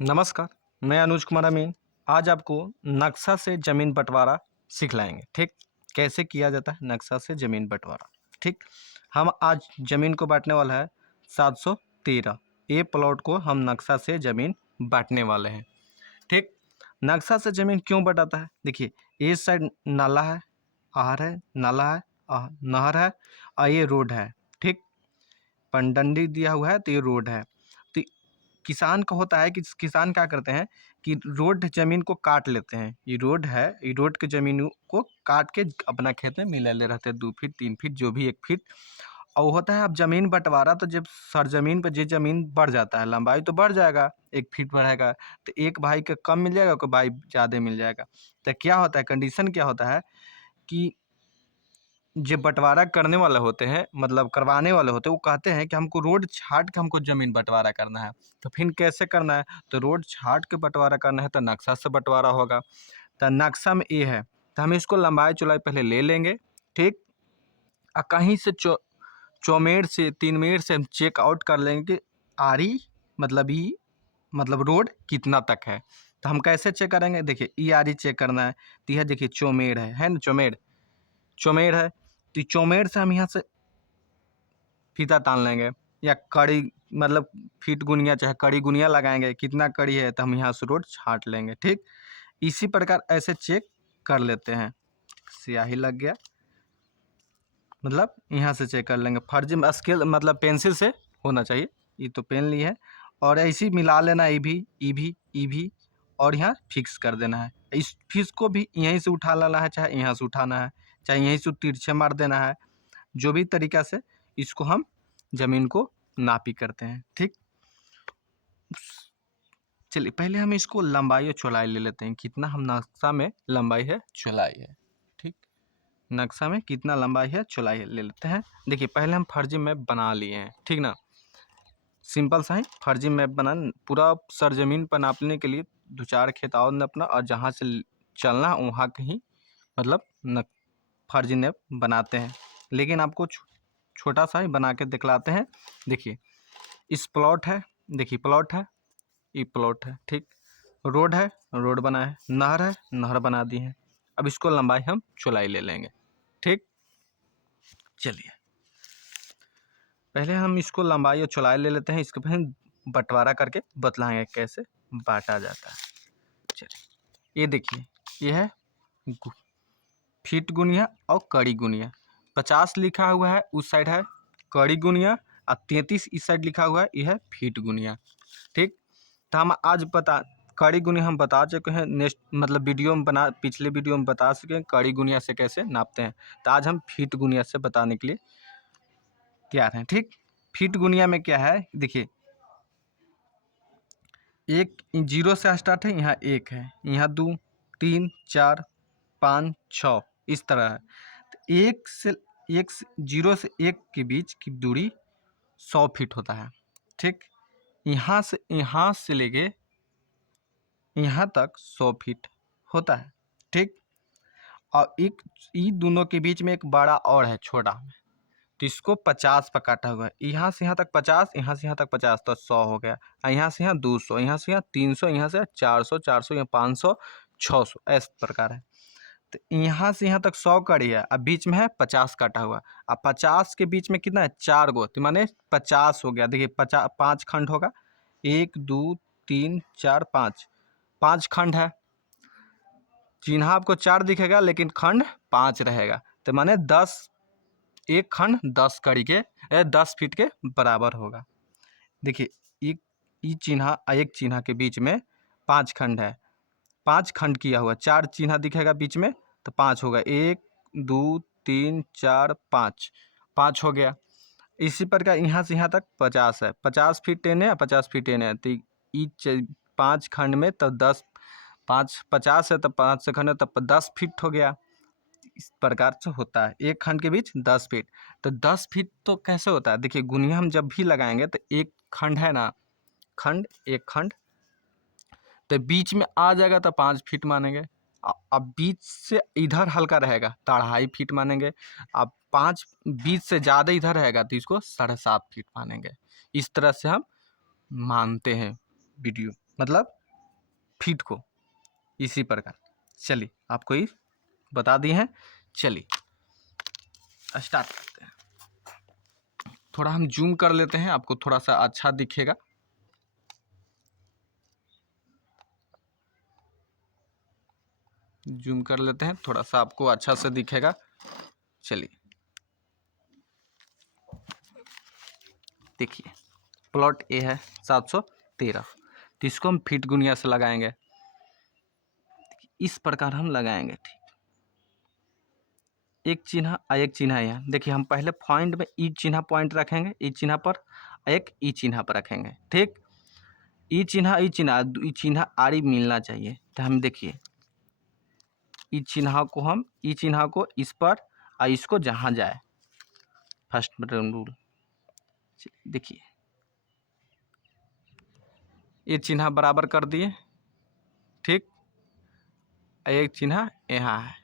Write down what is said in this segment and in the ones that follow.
नमस्कार, मैं अनुज कुमार अमीन। आज आपको नक्शा से ज़मीन बँटवारा सिखलाएँगे, ठीक? कैसे किया जाता है नक्शा से ज़मीन बँटवारा, ठीक? हम आज ज़मीन को बाँटने वाला है 713 ए प्लॉट को हम नक्शा से ज़मीन बाँटने वाले हैं, ठीक? नक्शा से ज़मीन क्यों बँटाता है? देखिए, इस साइड नाला है, आहर है, नाला है, नहर है और ये रोड है, ठीक? पगडंडी दिया हुआ है तो ये रोड है। तो किसान का होता है कि किसान क्या करते हैं कि रोड ज़मीन को काट लेते हैं। ये रोड है, ये रोड के ज़मीन को काट के अपना खेत में मिला ले रहते हैं 2 फीट 3 फीट जो भी 1 फीट। और वो होता है अब ज़मीन बँटवारा तो जब सरज़मीन पे जो ज़मीन बढ़ जाता है, लंबाई तो बढ़ जाएगा, 1 फीट बढ़ेगा, तो एक भाई का कम मिल जाएगा, कोई भाई ज़्यादा मिल जाएगा। तो क्या होता है कंडीशन क्या होता है कि जो बँटवारा करने वाले होते हैं मतलब करवाने वाले होते हैं, वो कहते हैं कि हमको रोड छाँट के हमको ज़मीन बँटवारा करना है। तो फिर कैसे करना है? तो रोड छाँट के बँटवारा करना है तो नक्शा से बँटवारा होगा। तो नक्शा में ये है, तो हम इसको लंबाई-चौड़ाई पहले ले लेंगे, ठीक? कहीं से चौमेर से 3 मेर से हम चेक आउट कर लेंगे कि आरी मतलब ई मतलब रोड कितना तक है। तो हम कैसे चेक करेंगे? देखिए, ई आरी चेक करना है, तो यह देखिए चौमेर है ना चौमेर? चौमेर है, तो चौमेर से हम यहाँ से फीता तान लेंगे या कड़ी मतलब फीट गुनिया चाहे कड़ी गुनिया लगाएंगे, कितना कड़ी है तो हम यहाँ से रोड छाँट लेंगे, ठीक? इसी प्रकार ऐसे चेक कर लेते हैं। स्याही लग गया, मतलब यहाँ से चेक कर लेंगे। फर्जी में स्केल मतलब पेंसिल से होना चाहिए, ये तो पेन ली है और ऐसे ही मिला लेना ई भी और यहाँ फिक्स कर देना है। इस फिक्स को भी यहीं से उठा लाना है, चाहे यहाँ से उठाना है, चाहे यहीं से तिरछे मार देना है। जो भी तरीका से इसको हम ज़मीन को नापी करते हैं, ठीक? चलिए पहले हम इसको लंबाई और चौड़ाई ले लेते हैं, कितना हम नक्शा में लंबाई है चौड़ाई है, ठीक? नक्शा में कितना लंबाई है चौड़ाई है ले लेते हैं। देखिए पहले हम फर्जी मैप बना लिए हैं, ठीक ना? सिंपल सा ही फर्जी मैप बना पूरा सरजमीन पर नापने के लिए 2-4 खेत और नापना और जहाँ से चलना वहाँ के ही मतलब न फर्जी मैप बनाते हैं। लेकिन आपको छोटा सा ही बना के दिखलाते हैं। देखिए इस प्लॉट है, देखिए प्लॉट है, ये प्लॉट है, ठीक? रोड है, रोड बना है, नहर है, नहर बना दी है। अब इसको लंबाई हम चौड़ाई ले लेंगे, ठीक? चलिए पहले हम इसको लंबाई और चौड़ाई ले लेते हैं, इसके फिर बँटवारा करके बतलाएंगे कैसे बांटा जाता है। चलिए ये देखिए, ये है फीट गुनिया और कड़ी गुनिया। 50 लिखा हुआ है उस साइड है कड़ी गुनिया और 33 इस साइड लिखा हुआ है ये है फीट गुनिया, ठीक? तो हम आज कड़ी गुनिया हम बता चुके हैं, नेक्स्ट मतलब वीडियो में पिछले वीडियो में बता चुके हैं कड़ी गुनिया से कैसे नापते हैं। तो आज हम फीट गुनिया से बताने के लिए तैयार हैं, ठीक? फीट गुनिया में क्या है देखिए, एक 0 से स्टार्ट है, यहाँ 1 है, यहाँ 2 3 4 5 6 इस तरह है। तो 0 से 1 के बीच की दूरी 100 फीट होता है, ठीक? यहाँ से लेके यहाँ तक 100 फीट होता है, ठीक? और एक दोनों के बीच में एक बड़ा और है छोटा, तो इसको 50 पर काटा हुआ है। यहाँ से यहाँ तक 50, यहाँ से यहाँ तक 50 तो 100 हो गया। यहाँ से यहाँ 200, यहाँ से यहाँ 300, यहाँ से 400, 400 यहाँ 500, 600 इस प्रकार है। तो यहाँ से यहाँ तक 100 कड़ी है, अब बीच में है 50 काटा हुआ। अब 50 के बीच में कितना है 4 गो, तो माने 50 हो गया। देखिए 5 खंड होगा, 1 2 3 4 5, 5 खंड है। चिन्ह आपको 4 दिखेगा लेकिन खंड 5 रहेगा, तो माने 10 एक खंड 10 कड़ी के 10 फीट के बराबर होगा। देखिए एक चिन्ह के बीच में 5 खंड है, 5 खंड किया हुआ, 4 चिन्ह दिखेगा बीच में तो 5 होगा, 1 2 3 4 5, 5 हो गया। इसी प्रकार यहाँ से यहाँ तक 50 है, 50 फीट टेन है, 50 फीट टेन है, तो 5 खंड में तो 10 5 50 है तो 5 से खंड है तब 10 फीट हो गया। इस प्रकार से होता है, एक खंड के बीच 10 फीट। तो 10 फीट तो कैसे होता है देखिए, गुनिया हम जब भी लगाएंगे तो एक खंड है ना, खंड एक खंड तो बीच में आ जाएगा तो 5 फीट मानेंगे। अब बीच से इधर हल्का रहेगा तो 2.5 फीट मानेंगे। अब 5 बीच से ज़्यादा इधर रहेगा तो इसको 7.5 फीट मानेंगे। इस तरह से हम मानते हैं वीडियो। मतलब फीट को, इसी प्रकार। चलिए आपको ये बता दिए हैं, चलिए स्टार्ट करते हैं। थोड़ा हम जूम कर लेते हैं, आपको थोड़ा सा अच्छा दिखेगा। जूम कर लेते हैं, थोड़ा सा आपको अच्छा से दिखेगा। चलिए देखिए, प्लॉट ए है 713, तो इसको हम फीट गुनिया से लगाएंगे, इस प्रकार हम लगाएंगे। ठीक, एक चिन्ह एक चिन्ह यहाँ देखिए, हम पहले पॉइंट में ई चिन्ह पॉइंट रखेंगे, ई चिन्ह पर एक ई चिन्ह पर रखेंगे। ठीक, ई चिन्ह आड़ी मिलना चाहिए। तो हम देखिए ई चिन्ह को इस पर और इसको जहाँ जाए, फर्स्ट रूल। देखिए ये चिन्ह बराबर कर दिए। ठीक, एक चिन्ह यहाँ है,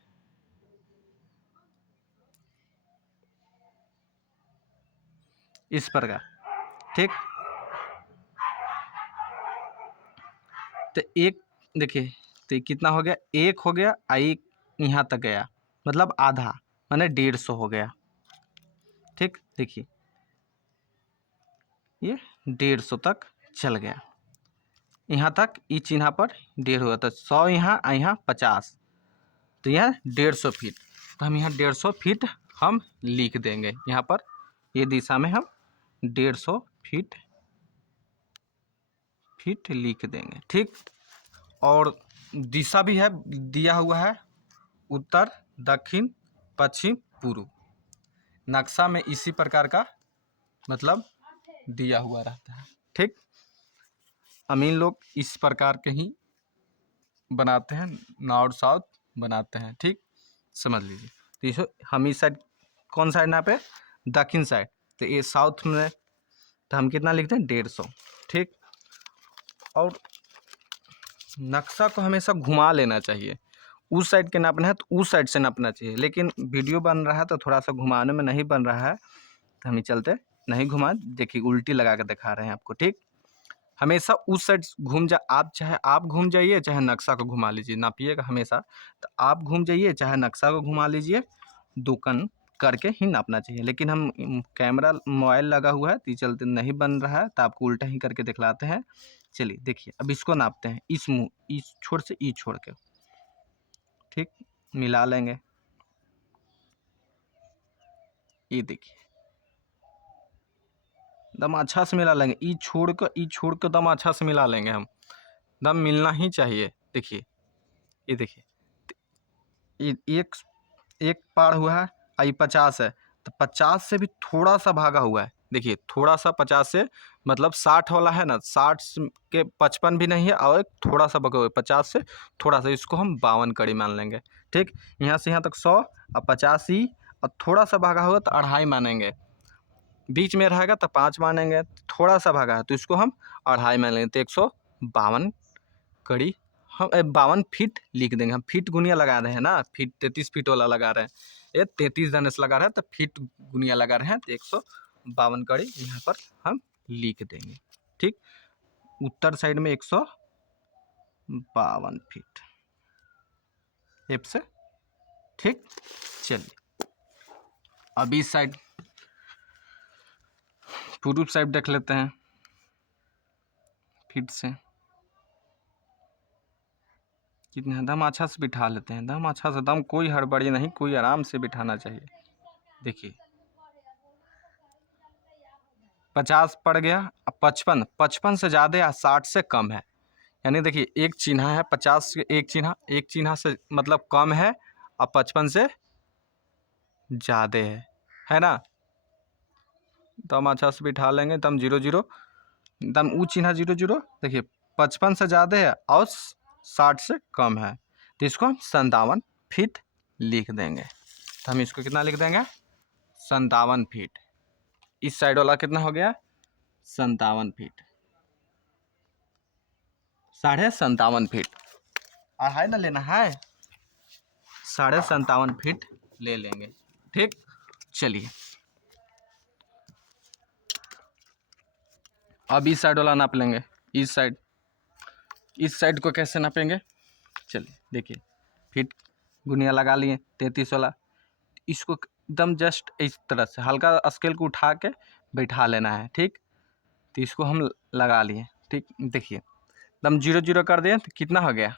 इस प्रकार। ठीक, तो एक देखिए, तो कितना हो गया, एक हो गया, एक यहाँ तक गया, मतलब आधा, माने 150 हो गया। ठीक, देखिए ये 150 तक चल गया, यहाँ तक ई चिन्ह पर 1.5 हुआ, तो 100 यहाँ, यहाँ 50, तो यह 150 फीट। तो हम यहाँ 150 फीट हम लिख देंगे, यहाँ पर ये दिशा में हम 150 फीट लिख देंगे। ठीक, और दिशा भी है दिया हुआ है, उत्तर, दक्षिण, पश्चिम, पूर्व। नक्शा में इसी प्रकार का मतलब दिया हुआ रहता है। ठीक, अमीन लोग इस प्रकार के ही बनाते हैं, नॉर्थ साउथ बनाते हैं। ठीक, समझ लीजिए। तो इसे हम इस साइड, कौन साइड ना पे, दक्षिण साइड, तो ये साउथ में, तो हम कितना लिखते हैं, 150। ठीक, और नक्शा को हमेशा घुमा लेना चाहिए, उस साइड के नापना है तो उस साइड से नापना चाहिए, लेकिन वीडियो बन रहा है तो थोड़ा सा घुमाने में नहीं बन रहा है, तो हम चलते नहीं घुमा, देखिए उल्टी लगा कर दिखा रहे हैं आपको। ठीक, हमेशा उस साइड घूम जा, आप चाहे आप घूम जाइए, चाहे नक्शा को घुमा लीजिए, नापिएगा हमेशा, तो आप घूम जाइए चाहे नक्शा को घुमा लीजिए, दुकान करके ही नापना चाहिए। लेकिन हम कैमरा मोबाइल लगा हुआ है तो चलते नहीं बन रहा है, तो आपको उल्टा ही करके दिखलाते हैं। चलिए देखिए, अब इसको नापते हैं, इस मुँह, इस छोर से ई छोड़ के। ठीक, मिला लेंगे, ये देखिए दम अच्छा से मिला लेंगे, ई छोड़ कर दम अच्छा से मिला लेंगे हम, दम मिलना ही चाहिए। देखिए ये देखिए, एक एक पार हुआ है, आई 50 है, तो 50 से भी थोड़ा सा भागा हुआ है। देखिए थोड़ा सा 50 से, मतलब 60 वाला है ना, 60 के 55 भी नहीं है, और एक थोड़ा सा भागा हुआ है 50 से थोड़ा सा, इसको हम 52 कड़ी मान लेंगे। ठीक, यहाँ से यहाँ तक 100 और 85, और थोड़ा सा भागा हुआ तो 2.5 मानेंगे, बीच में रहेगा तो 5 मानेंगे, थोड़ा सा भागा है तो इसको हम 2.5 मान लेंगे, तो 152 कड़ी हम 52 फीट लिख देंगे। हम फीट गुनिया लगा रहे हैं ना, फीट 33 फीट वाला लगा रहे हैं, ये 33 धनुष लगा रहे हैं, तो फीट गुनिया लगा रहे हैं, तो 152 कड़ी यहाँ पर हम लिख देंगे। ठीक, उत्तर साइड में 152 फीट एप से। ठीक, चलिए अब इस साइड पूर्व साइड देख लेते हैं, फीट से कितने दम अच्छा से बिठा लेते हैं, दम अच्छा से, दम कोई हड़बड़ी नहीं, कोई आराम से बिठाना चाहिए। देखिए 50 पड़ गया, अब 55 से ज़्यादा या 60 से कम है, यानी देखिए एक चिन्ह है 50 के, एक चिन्ह से मतलब कम है, और 55 से ज़्यादा है ना, दम अच्छा से बिठा लेंगे, दम 00, दम ऊ चिन्ह 00, देखिए 55 से ज़्यादा है और 60 से कम है, तो इसको हम 57 फीट लिख देंगे। तो हम इसको कितना लिख देंगे, 57 फीट। इस साइड वाला कितना हो गया, 57 फीट, 57.5 फीट, 2.5 ना लेना है, 57.5 फीट ले लेंगे। ठीक, चलिए अब इस साइड वाला नाप लेंगे, इस साइड इस साइड को कैसे नापेंगे, चलिए देखिए, फीट गुनिया लगा लिए 33 वाला। इसको एकदम जस्ट इस तरह से हल्का स्केल को उठा के बैठा लेना है, ठीक। तो इसको हम लगा लिए, ठीक। देखिए एकदम 0 0 कर दिए तो कितना हो गया,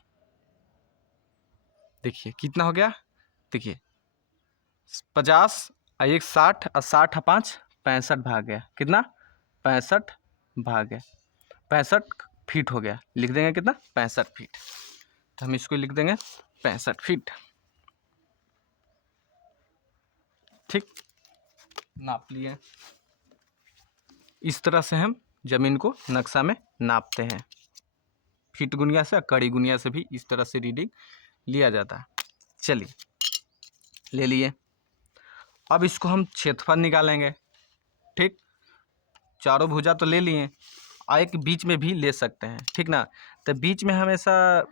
देखिए कितना हो गया, देखिए 50 और 1 60 और 60 और 5 65 भाग गया, कितना 65 भाग गया, 65 फीट हो गया। लिख देंगे कितना 65 फीट। तो हम इसको लिख देंगे 65 फीट, ठीक। नाप लिए। इस तरह से हम ज़मीन को नक्शा में नापते हैं, फीट गुनिया से, कड़ी गुनिया से भी इस तरह से रीडिंग लिया जाता है। चलिए ले लिए। अब इसको हम क्षेत्रफल निकालेंगे, ठीक। चारों भुजा तो ले लिए, और एक बीच में भी ले सकते हैं, ठीक ना। तो बीच में हमेशा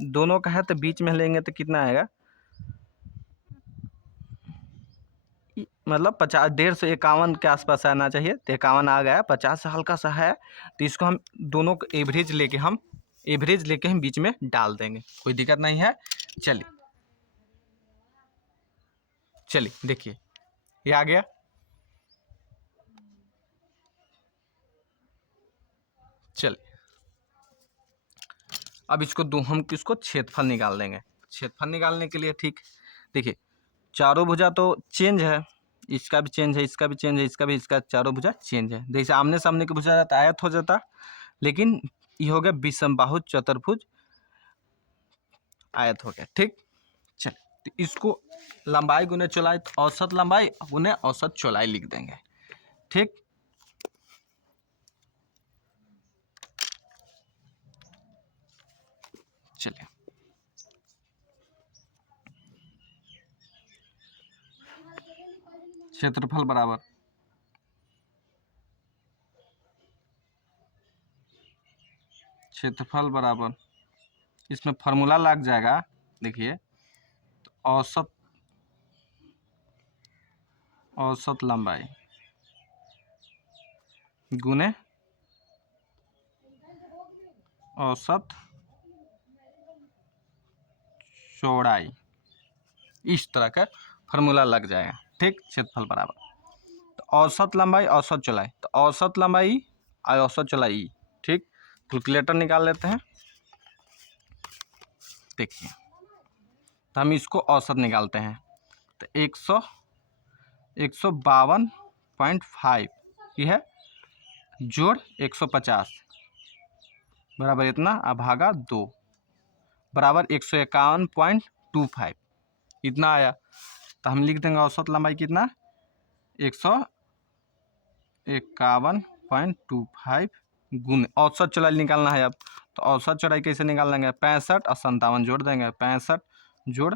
दोनों का है तो बीच में लेंगे तो कितना आएगा, मतलब 50 150 के आसपास आना चाहिए। तो 51 आ गया, 50 से हल्का सा है। तो इसको हम दोनों को एवरेज लेके हम बीच में डाल देंगे, कोई दिक्कत नहीं है। चलिए देखिए ये आ गया। चलिए अब हम किसको क्षेत्रफल निकाल देंगे। क्षेत्रफल निकालने के लिए, ठीक, देखिए चारों भुजा तो चेंज है, इसका भी चेंज है, इसका भी चेंज है, इसका चारों भुजा चेंज है। जैसे आमने सामने की भुजा रहता आयत हो जाता, लेकिन ये हो गया विषमबाहु चतुर्भुज आयत हो गया, ठीक। चल तो इसको लंबाई गुने चौड़ाई, तो औसत लंबाई गुने औसत चौड़ाई लिख देंगे, ठीक। चलिए क्षेत्रफल बराबर इसमें फार्मूला लग जाएगा, देखिए तो औसत लंबाई गुने औसत चौड़ाई, इस तरह का फार्मूला लग जाएगा, ठीक। क्षेत्रफल बराबर तो औसत लंबाई औसत चौड़ाई, तो औसत लंबाई और औसत चौड़ाई, ठीक। कैलकुलेटर निकाल लेते हैं, देखिए तो हम इसको औसत निकालते हैं। तो 152.5 ये है, जोड़ 150 बराबर इतना, भागा 2 बराबर 151.25 इतना आया। तो हम लिख देंगे औसत लंबाई कितना, 151.25 गुण औसत चौड़ाई निकालना है। अब तो औसत चौड़ाई कैसे निकाल लेंगे, 65 और 57 जोड़ देंगे, 65 जोड़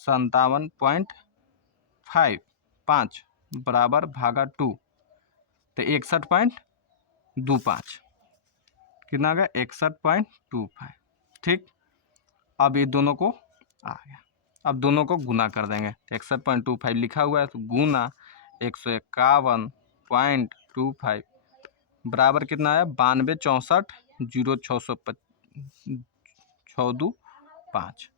57.5 बराबर भागा 2, तो 61.25 कितना आ गया, 61.25, ठीक। अब ये दोनों को आ गया, अब दोनों को गुना कर देंगे। 61.25 लिखा हुआ है तो गुना 151.25 बराबर कितना आया, 92 64 0 6 5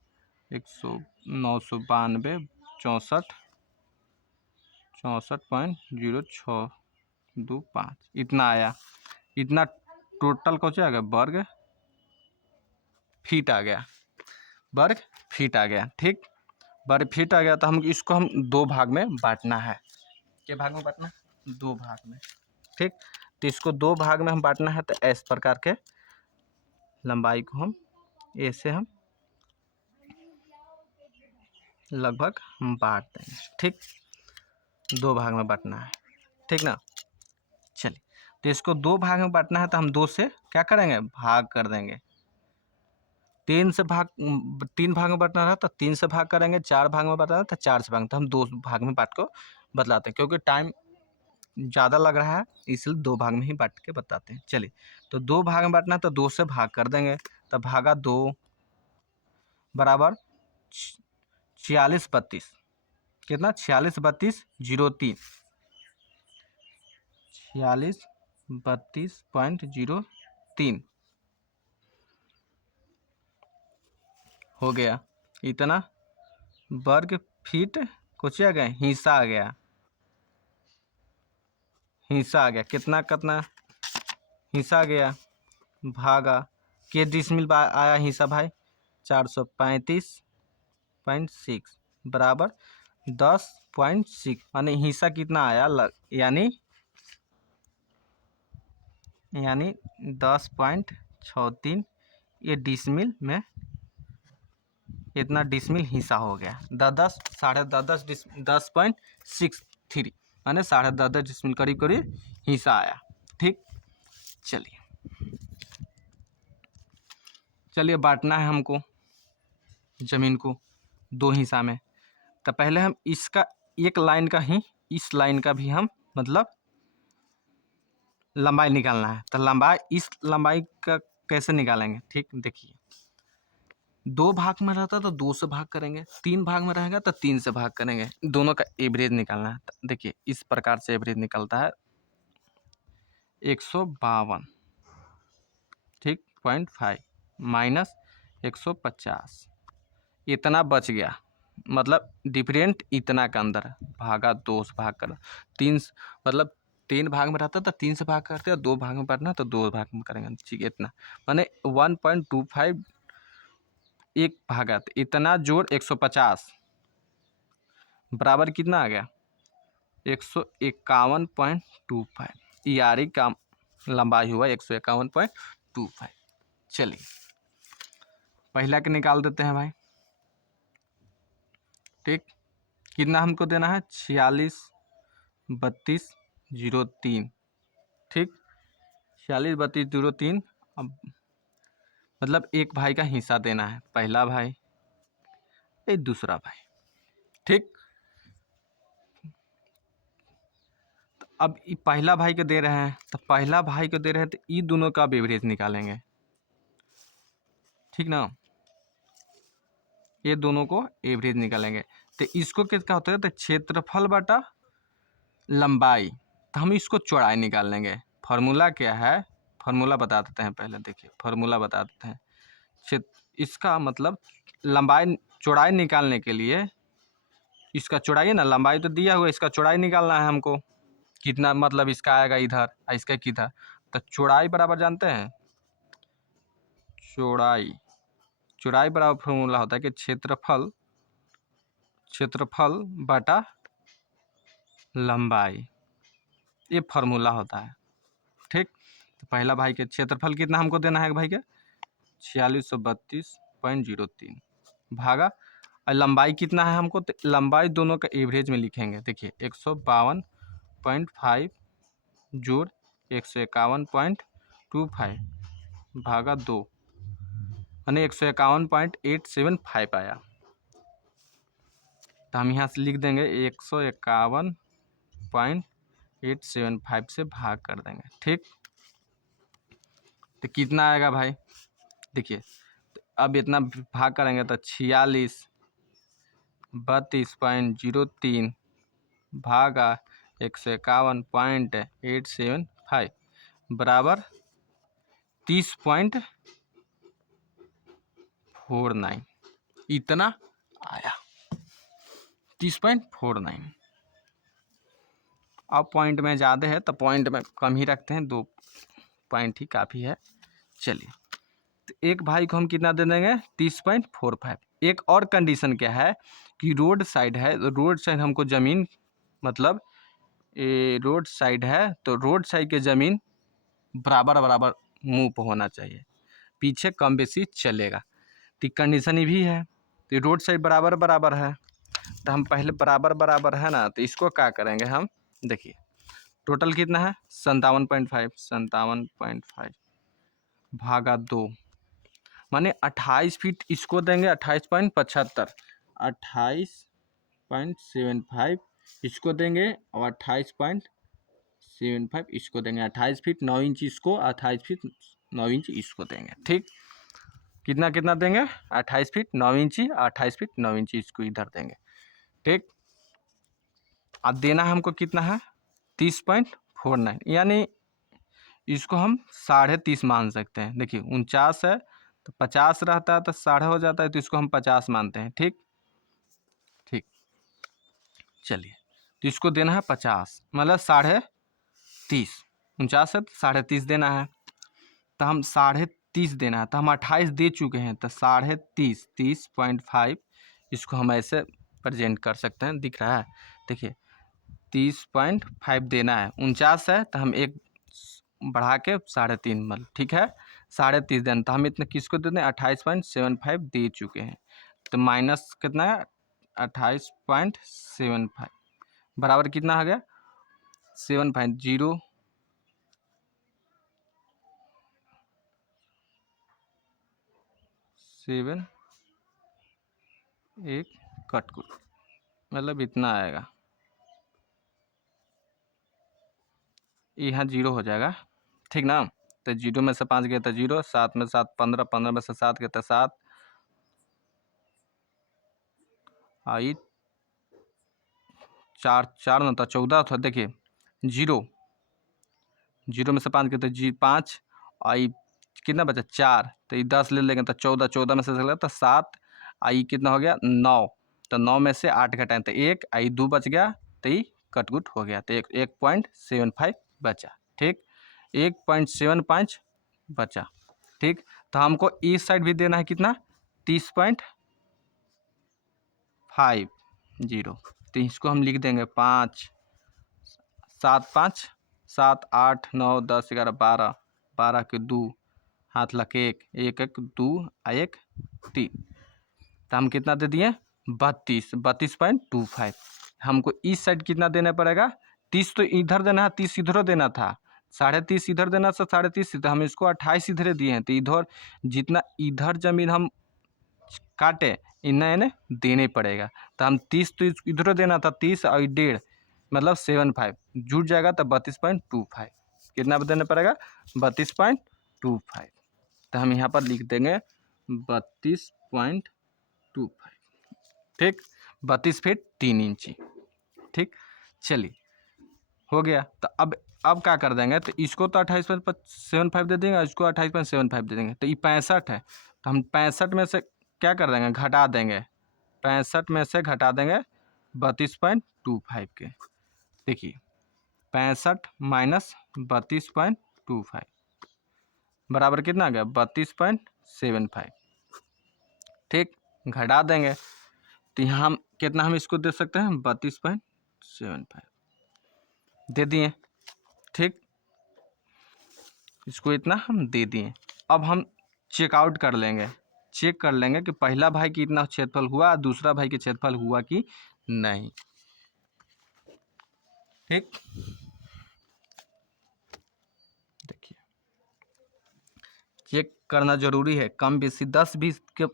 992 64.0625 इतना आया। इतना टोटल कौन आ गया, वर्ग फीट आ गया, वर्ग फीट आ गया, ठीक। वर्ग फीट आ गया। तो इसको हम 2 भाग में बांटना है। क्या भाग में बांटना, 2 भाग में, ठीक। तो इसको 2 भाग में हम बांटना है। तो इस प्रकार के लंबाई को हम ऐसे हम लगभग हम बांट देंगे, ठीक। 2 भाग में बांटना है, ठीक ना। चलिए तो इसको 2 भाग में बांटना है, तो हम 2 से क्या करेंगे, भाग कर देंगे। 3 भाग में बांटना रहा तो 3 से भाग करेंगे, 4 भाग में बांटना रहा तो 4 से भाग, तो हम 2 भाग में बांट को बतलाते हैं, क्योंकि टाइम ज़्यादा लग रहा है, इसलिए 2 भाग में ही बांट के बताते हैं। चलिए तो 2 भाग में बांटना है तो 2 से भाग कर देंगे, तब भागा 2 बराबर 4632 कितना, 4632.03 4632.03 हो गया, इतना वर्ग फीट कुछ आ गया, हिस्सा आ गया, हिस्सा आ गया, कितना कितना हिस्सा आ गया, भागा के डिसमिल आया हिस्सा भाई 435.6 बराबर 10.6, माने हिस्सा कितना आया यानी 10.63 ये डिसमिल में इतना डिसमिल हिस्सा हो गया, 10.63 माने 10.5 डिसमिल करीब करीब हिस्सा आया। ठीक, चलिए बांटना है हमको ज़मीन को दो हिस्सा में। तो पहले हम इसका एक लाइन का ही, इस लाइन का भी हम मतलब लंबाई निकालना है। तो लंबाई, इस लंबाई का कैसे निकालेंगे? ठीक, देखिए 2 भाग में रहता तो 2 से भाग करेंगे, 3 भाग में रहेगा तो 3 से भाग करेंगे, दोनों का एवरेज निकालना है। तो देखिए इस प्रकार से एवरेज निकलता है 152, ठीक, 0.5 माइनस 150, इतना बच गया, मतलब डिफरेंट इतना का अंदर भागा 2 से भाग कर 3, मतलब 3 भाग में रहता तो 3 से भाग करते हैं, 2 भाग में पढ़ना तो 2 भाग में करेंगे, ठीक है, इतना माने 1.25 एक भागा, तो इतना जोड़ 150 बराबर कितना आ गया 151.25, यारी का लंबाई हुआ 151.25। चलिए पहला के निकाल देते हैं भाई। ठीक, कितना हमको देना है 4632.03, ठीक, 4632.03। अब मतलब एक भाई का हिस्सा देना है, पहला भाई ये दूसरा भाई, ठीक। तो अब पहला भाई को दे रहे हैं, तो पहला भाई को दे रहे हैं तो ये दोनों का एवरेज निकालेंगे, ठीक ना, ये दोनों को एवरेज निकालेंगे। तो इसको क्या होता है, तो क्षेत्रफल बटा लंबाई, तो हम इसको चौड़ाई निकाल लेंगे। फार्मूला क्या है, फार्मूला बता देते हैं पहले, देखिए फार्मूला बता देते हैं। इसका मतलब लंबाई चौड़ाई निकालने के लिए, इसका चौड़ाई है ना, लंबाई तो दिया हुआ, इसका चौड़ाई निकालना है हमको, कितना मतलब इसका आएगा इधर, इसका किधर, तो चौड़ाई बराबर जानते हैं, चौड़ाई, चौड़ाई बराबर फॉर्मूला होता है कि क्षेत्रफल, क्षेत्रफल बटा लंबाई, ये फार्मूला होता है। ठीक, तो पहला भाई के क्षेत्रफल कितना हमको देना है भाई के 4632.03 भागा, और लंबाई कितना है हमको, तो लंबाई दोनों का एवरेज में लिखेंगे। देखिए 152.5 जोड़ 151.25 भागा 2, यानी 151.875 आया। तो हम यहाँ से लिख देंगे 151.875 से भाग कर देंगे। ठीक, तो कितना आएगा भाई, देखिए अब इतना भाग करेंगे तो 4632.03 भागा 151.875 बराबर 30.49, इतना आया 30.49। अब पॉइंट में ज़्यादा है तो पॉइंट में कम ही रखते हैं, 2 पॉइंट ही काफ़ी है। चलिए तो एक भाई को हम कितना दे देंगे 30.45। एक और कंडीशन क्या है कि रोड साइड है, रोड साइड हमको ज़मीन, मतलब ये रोड साइड है तो रोड साइड के ज़मीन बराबर बराबर मुँह पर होना चाहिए, पीछे कम बेसी चलेगा। तो कंडीशन ये भी है, तो रोड साइड बराबर बराबर है, तो हम पहले बराबर बराबर है ना, तो इसको क्या करेंगे हम, देखिए टोटल कितना है 57.5 भागा 2, माने 28 फीट इसको देंगे 28.75, 28.75 इसको देंगे और 28.75 इसको देंगे, 28 फीट 9 इंच इसको, 28 फीट 9 इंच इसको देंगे। ठीक, कितना कितना देंगे 28 फीट 9 इंची, 28 फीट 9 इंची इसको इधर देंगे। ठीक, अब देना हमको कितना है 30.49, यानी इसको हम 30.5 मान सकते हैं। देखिए 49 है तो 50 रहता है तो 1/2 हो जाता है, तो इसको हम 50 मानते हैं। ठीक ठीक, चलिए, तो इसको देना है 50, मतलब 30.5, 49 है तो 30.5 देना है। तो हम 30.5 देना है, तो हम 28 दे चुके हैं, तो 30.5, 30.5 इसको हम ऐसे प्रेजेंट कर सकते हैं। दिख रहा है, देखिए 30.5 देना है। 49 है तो हम एक बढ़ा के 3.5 मतलब, ठीक है, 30.5 देना, तो हम इतने किसको दे दें, 28.75 दे चुके हैं। तो माइनस कितना है, 28.75 बराबर कितना आ गया, 7.0 7 एक कट कुट, मतलब इतना आएगा, यहाँ 0 हो जाएगा। ठीक ना, तो 0 में से 5 गया तो 0, 7 में 7 15, 15 में से 7 गया तो 7, आई 4 4 ना, तो 14 था। देखिए 0 में से 5 गया तो 5, आई कितना बचा 4, तो ये 10 ले लेंगे तो 14, 14 में से चला तो 7, आई कितना हो गया 9, तो 9 में से 8 घटाएं तो 1, आई 2 बच गया, तो ये कटकुट हो गया, तो 1.75 बचा। ठीक, 1.75 बचा। ठीक, तो हमको इस साइड भी देना है कितना, 30.50, तो इसको हम लिख देंगे 5 7 5 7 8 9 10 11 12, 12 के 2 हाथ लगे 1 1 1 2 1 3, तो हम कितना दे दिए 32.25। हमको इस साइड कितना देना पड़ेगा, 30 तो इधर देना है, 30 इधर देना था, 30.5 इधर देना था, 30.5, तो हम इसको 28 इधर दिए हैं, तो इधर जितना इधर जमीन हम काटे इतना इन्हें देने पड़ेगा। तो हम 30 तो इधर देना था, 30 और 1.5 मतलब 75 जुट जाएगा, तो 32.25 कितना देना पड़ेगा, 32.25। तो हम यहाँ पर लिख देंगे 32.25। ठीक, 32 फीट 3 इंची। ठीक, चलिए हो गया। तो अब क्या कर देंगे, तो इसको तो 28.75 दे देंगे, इसको 28.75 दे देंगे, तो ये 65 है, तो हम 65 में से क्या कर देंगे, घटा देंगे, 65 में से घटा देंगे 32.25 के। देखिए 65 माइनस 32.25 बराबर कितना आ गया, 32.75। ठीक, घटा देंगे, तो यहाँ हम कितना हम इसको दे सकते हैं, 32.75 दे दिए। ठीक, इसको इतना हम दे दिए। अब हम चेकआउट कर लेंगे, चेक कर लेंगे कि पहला भाई की इतना क्षेत्रफल हुआ, दूसरा भाई के क्षेत्रफल हुआ कि नहीं। ठीक, देखिए चेक करना जरूरी है, कम बेसी 10-20 के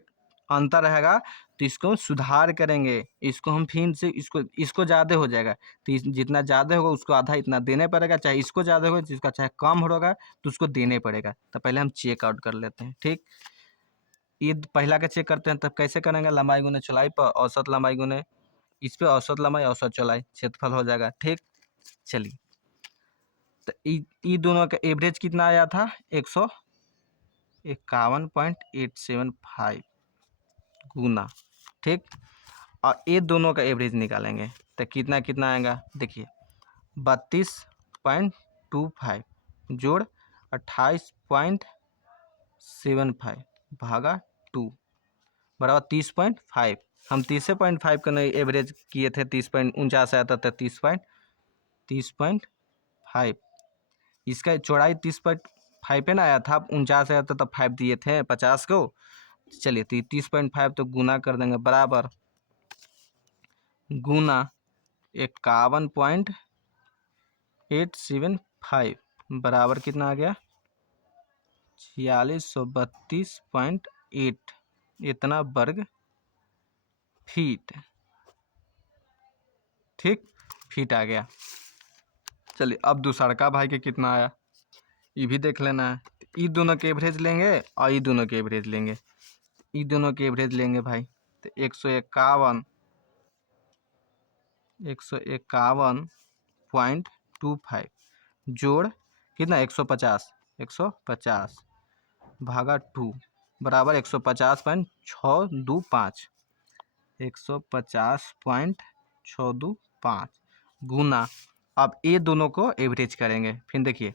अंतर रहेगा तो इसको सुधार करेंगे, इसको हम फिर से इसको ज़्यादा हो जाएगा, तो जितना ज़्यादा होगा उसको आधा इतना देने पड़ेगा, चाहे इसको ज़्यादा होगा, जिसका चाहे कम होगा तो उसको देने पड़ेगा। तो पहले हम चेक आउट कर लेते हैं। ठीक, ये पहला का चेक करते हैं, तब कैसे करेंगे, लंबाई गुने चौड़ाई पर औसत लंबाई गुने इस पे औसत लंबाई औसत चौड़ाई, क्षेत्रफल हो जाएगा। ठीक, चलिए, तो ये दोनों का एवरेज कितना आया था, 151.875 गुना। ठीक, और ये दोनों का एवरेज निकालेंगे तो कितना कितना आएगा, देखिए 32.25 जोड़ 28.75 भागा 2 बराबर 30.5। हम 30.5 का नहीं एवरेज किए थे, 30.49 आया था, तो 30.5 इसका चौड़ाई 30.5 पे ना आया था, 49 आया था, तब 5 दिए थे 50 को। चलिए, तो 30.5 तो गुना कर देंगे, बराबर गुना 51.875 बराबर कितना आ गया, 4632.8 इतना वर्ग फीट। ठीक, फीट आ गया। चलिए, अब दूसरा भाई के कितना आया ये भी देख लेना है। ये दोनों के एवरेज लेंगे और ये दोनों के एवरेज लेंगे, ये दोनों के एवरेज लेंगे भाई, तो 151.25 जोड़ कितना 150 भागा 2 बराबर 150.625 150.625 गुना, अब ये दोनों को एवरेज करेंगे। फिर देखिए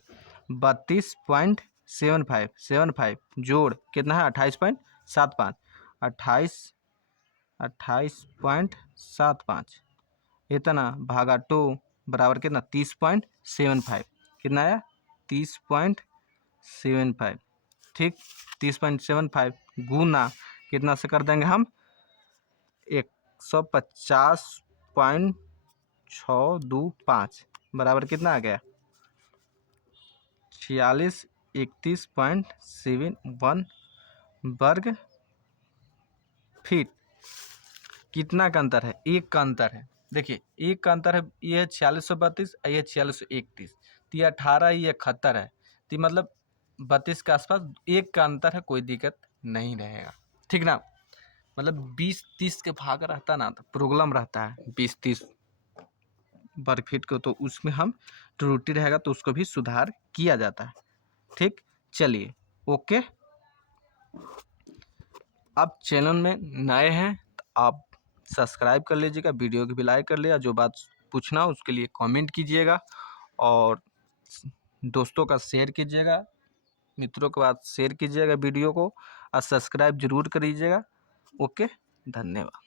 32.75 जोड़ कितना है 28.75 28.75 इतना भागा 2 बराबर कितना 30.75 कितना आया 30.75 ठीक। 30.75 गुना कितना से कर देंगे हम 150.625 बराबर कितना आ गया 4631.71 वर्ग फीट। कितना का अंतर है, एक का अंतर है। देखिए एक का अंतर है, ये है 4632 और ये 4631, तो ये 18 ये 71 है, तो मतलब 32 के आसपास एक का अंतर है, कोई दिक्कत नहीं रहेगा ठीक ना। मतलब 20-30 के भाग रहता ना तो प्रॉब्लम रहता है 20-30 वर्ग फीट को, तो उसमें हम त्रुटि रहेगा तो उसको भी सुधार किया जाता है ठीक। चलिए ओके, आप चैनल में नए हैं तो आप सब्सक्राइब कर लीजिएगा, वीडियो की भी लाइक कर लिया, जो बात पूछना हो उसके लिए कमेंट कीजिएगा और दोस्तों का शेयर कीजिएगा, मित्रों के बाद शेयर कीजिएगा वीडियो को और सब्सक्राइब जरूर करिएगा। ओके, धन्यवाद।